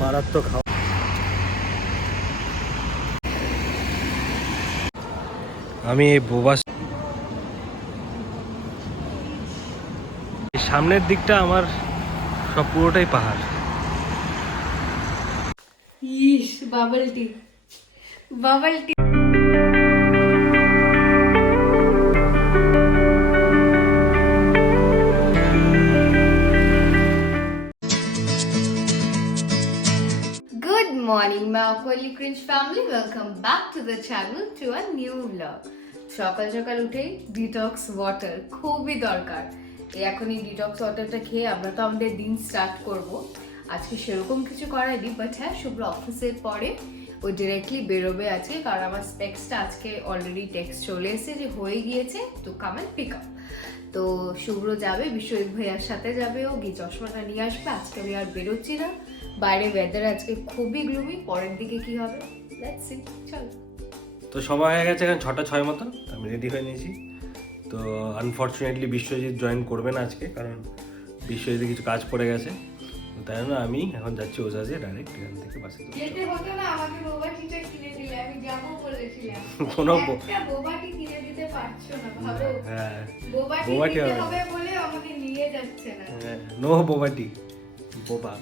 মারাত্মক খাওয়া। আমি এই সামনের দিকটা আমার সব পুরোটাই পাহাড়। ইস bubble tea bubble tea. Good morning, my Aquali Cringe family. Welcome back to the channel to a new vlog. সকাল সকাল উঠেই ডিটক্স ওয়াটার খুবই দরকার। এখনই ডিটক্স ওয়াটারটা খেয়ে আমরা তো আমাদের দিন স্টার্ট করব। আজকে সেরকম কিছু করাইনি, বাট হ্যাঁ শুভ্র অফিসের পরে ও ডিরেক্টলি বেরোবে আজকে, কারণ আমার স্পেক্সটা আজকে অলরেডি টেক্সট চলে এসেছে যে হয়ে গিয়েছে, তো কাম অ্যান্ড পিক আপ। তো শুভ্র যাবে, বিশ্বজিৎ ভাইয়ার সাথে যাবে, ও গিয়ে চশমাটা নিয়ে আসবে। আজকে আমি আর বেরোচ্ছি না, বাইরে ওয়েদার আজকে খুবই গ্লুমি। পরের দিকে কি হবে লেটস সি। চলো। তো সময় হয়ে গেছে এখন 6টা 6 মতন, আমি রেডি হয়ে নিয়েছি। তো আনফর্চুনেটলি বিশ্বজিৎ জয়েন করবে না আজকে, কারণ বিশ্বজিৎ কিছু কাজ পড়ে গেছে। তো তাই জন্য আমি এখন যাচ্ছি ওজাজে, ডাইরেক্ট এখান থেকে বাসে। যেতে হতো না, আমাকে বোবাটিটা কিনে দিলে, আমি যাবো বলেছিলাম। কোনো একটা বোবাটি কিনে দিতে পারছো না, ভাবো। হ্যাঁ, বোবাটি বোবাটি কিনতে হবে বলে আমাকে নিয়ে যাচ্ছে না। নো বোবাটি, বোবা।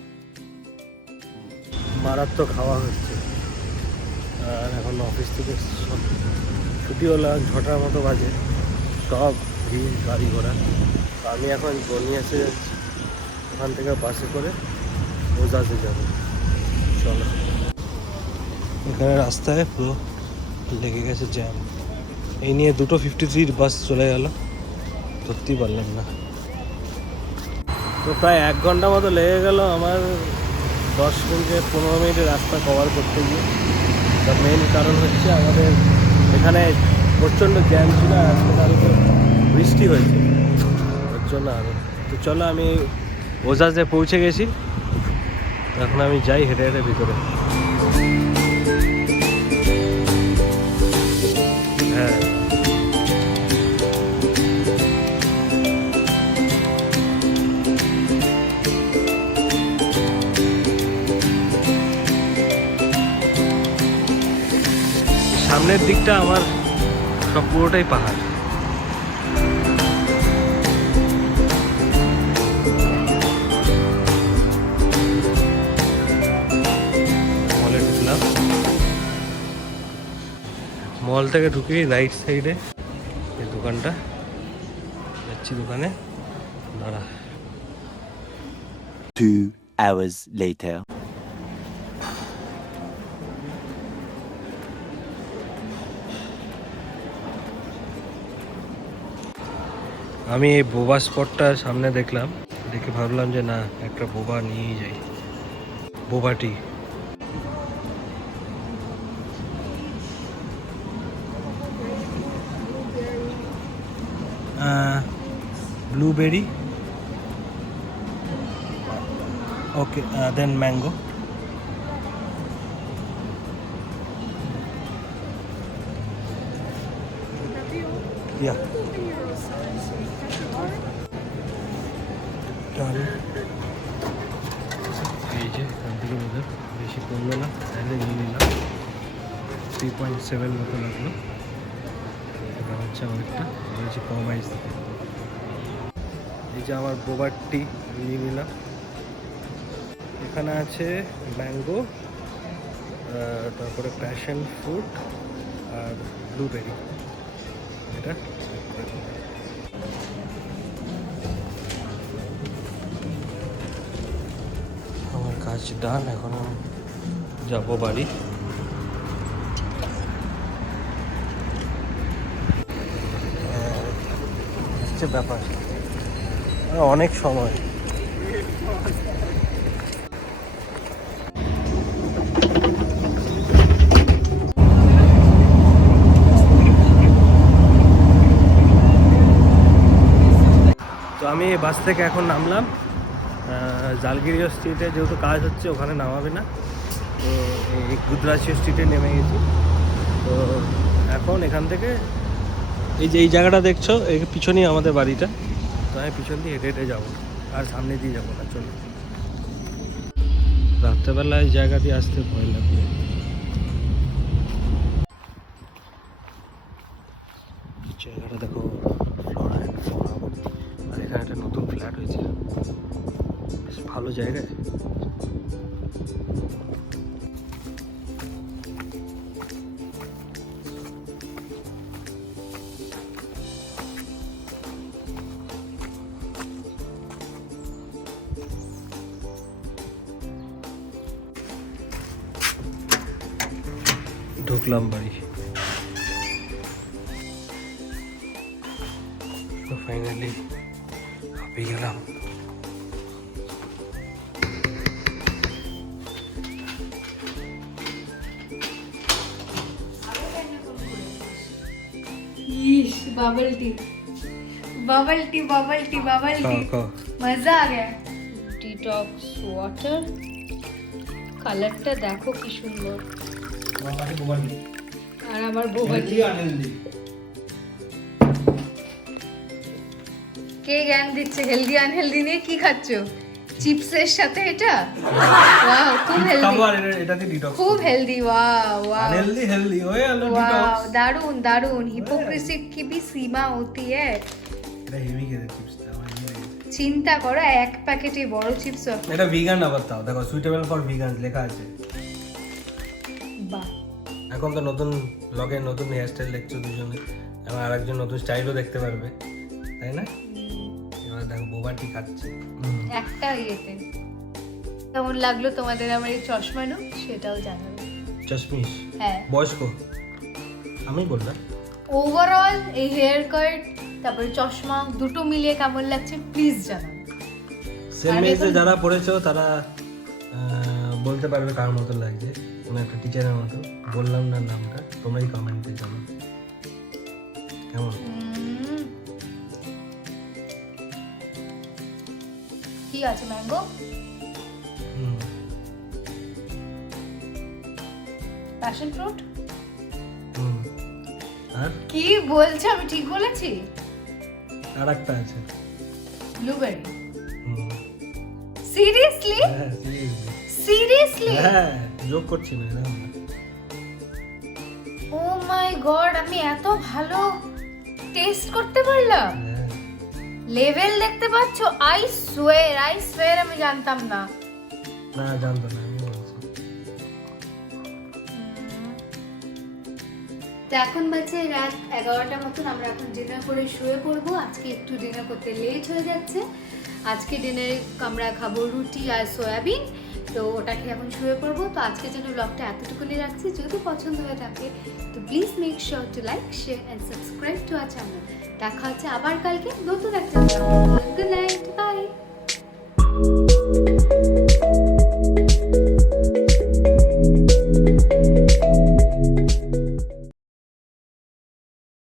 মারাত্মক খাওয়া হচ্ছে। আর এখন অফিস থেকে সব ছুটি হলো, 6টার মতো বাজে, সব ভিড় গাড়ি ঘোড়া। তো আমি এখন বনিয়াসে যাচ্ছি, ওখান থেকে বাসে করে ওজাজে যাব। চলো, এখানে রাস্তায় পুরো লেগে গেছে জ্যাম। এই নিয়ে 2:53 বাস চলে গেল, ধরতেই পারলাম না। তো প্রায় 1 ঘন্টা মতো লেগে গেল আমার 10 থেকে 15 মিনিটের রাস্তা কভার করতে গিয়ে। তার মেন কারণ হচ্ছে আমাদের এখানে প্রচণ্ড জ্যাম ছিল, আর তার উপর বৃষ্টি হয়েছে, ওর জন্য আরও। তো চলো, আমি ওজাজে পৌঁছে গেছি, এখন আমি যাই হেঁটে হেঁটে ভিতরে। হ্যাঁ, সামনের দিকটা আমার সব পুরোটাই পাহাড়। মলে ঢুকলাম, মল থেকে ঢুকেই রাইট সাইডে এই দোকানটা, যাচ্ছি দোকানে, দাঁড়া। 2 hours later. আমি এই বোবা স্পটটার সামনে দেখলাম, দেখে ভাবলাম যে না, একটা বোবা নিয়েই যাই, বোবাটি। ব্লুবেরি, ওকে, দেন ম্যাঙ্গো। ইয়া, এই যে এখান থেকে বোধ বেশি পড়লো না, তাহলে নিয়ে নিলাম। 3.7 মতো লাগলো, এটা হচ্ছে অনেকটা, বলছি কম আইস। এই যে আমার বোবারটি নিয়ে নিলাম। এখানে আছে ম্যাঙ্গো, তারপরে প্যাশন ফ্রুট আর ব্লুবেরি। এটা আমার কাজ ডান, এখন যাবো বাড়ি। হচ্ছে ব্যাপার, অনেক সময়। তো আমি বাস থেকে এখন নামলাম, জালগিরিও স্ট্রিটে যেহেতু কাজ হচ্ছে ওখানে নামাবে না, তো এই গুদরাশিও স্ট্রিটে নেমে গেছি। তো এখন এখান থেকে এই যে এই জায়গাটা দেখছো, এই পিছনেই আমাদের বাড়িটা, তো আমি পিছন দিয়ে হেঁটে হেঁটে যাবো, আর সামনে দিয়ে যাবো না। চলো, রাত্রেবেলা এই জায়গা দিয়ে আসতে ভয় লাগবে। জায়গাটা দেখো, ফ্লোরা অ্যান্ড ফ্লোরা ভর্তি। আর এখানে একটা নতুন ফ্ল্যাট হয়েছে, বেশ ভালো জায়গায়। ঢুকলাম বাড়ি, তো ফাইনালি পেয়ে গেলাম। इश bubble tea bubble tea bubble tea bubble tea मजा आ गया। डिटॉक्स वाटर কালারটা দেখো কি সুন্দর। আর আমার বোবালি কে জ্ঞান দিচ্ছে হেলদি আনহেলদি নিয়ে? কি খাচ্ছো? চিপসের সাথে এটা? ওয়াও খুব হেলদি, এটাতে ডিটক্স খুব healthy. Wow wow healthy healthy হয়ে গেল वाओ ডিটক্স। दारुण दारुण हिपोक्रेसी की भी सीमा होती है। এটা হেভি খেতে চিপসটা আমার ভালো লেগেছে। চিন্তা করো এক প্যাকেটে বড় চিপস। এটা ভিগান আবার তাও দেখো, সুইটেবল ফর ভিগান লেখা আছে। বাহ এখন তো নতুন ব্লগে নতুন হেয়ারস্টাইল দেখছো দুজনে, এবং আরেকজন নতুন স্টাইলও দেখতে পারবে, তাই না? এবার দেখো বোবাটি খাচ্ছে। একটা ইয়েতে কেমন লাগলো তোমাদের আমার এই চশমানো সেটাও জানাবে। চশমিশ হ্যাঁ বয়স্ক আমি বললাম। ওভারঅল এই হেয়ার কাট তারপরে চশমা দুটো মিলিয়ে কেমন লাগছে প্লিজ জানাবে। সেম মেসে যারা পড়েছো তারা বলতে পারবে কার মতো লাগছে, কোনো একটা টিচারের মতো। বললাম না নামটা, তোমরাই কমেন্টে জানো কেমন। কি আছে ম্যাঙ্গো প্যাশন ফ্রুট। আর কি বলছো আমি ঠিক বলেছি? আর একটা আছে ব্লুবেরি। সিরিয়াসলি হ্যাঁ seriously। সিরিয়াসলি হ্যাঁ জোক করছি না, এরকম না। ও মাই গড আমি এত ভালো টেস্ট করতে পারলাম। হ্যাঁ লেভেল দেখতে পাচ্ছো? আই সোয়ের আমি জানতাম না। না জানতো না, আমি বলছি। তো এখন বাজে রাত 11টা মতন, আমরা এখন ডিনার করে শুয়ে পড়বো। আজকে একটু ডিনার করতে লেট হয়ে যাচ্ছে। আজকে ডিনারে আমরা খাবো রুটি আর সয়াবিন, তো ওটা খেয়ে এখন শুয়ে পড়বো। তো আজকে জন্য ব্লগটা এতটুকুনি রাখছি। যদি পছন্দ হয়ে থাকে তো please make sure to like share and subscribe to our channel. দেখা হচ্ছে আবার কালকে নতুন একটা। গুড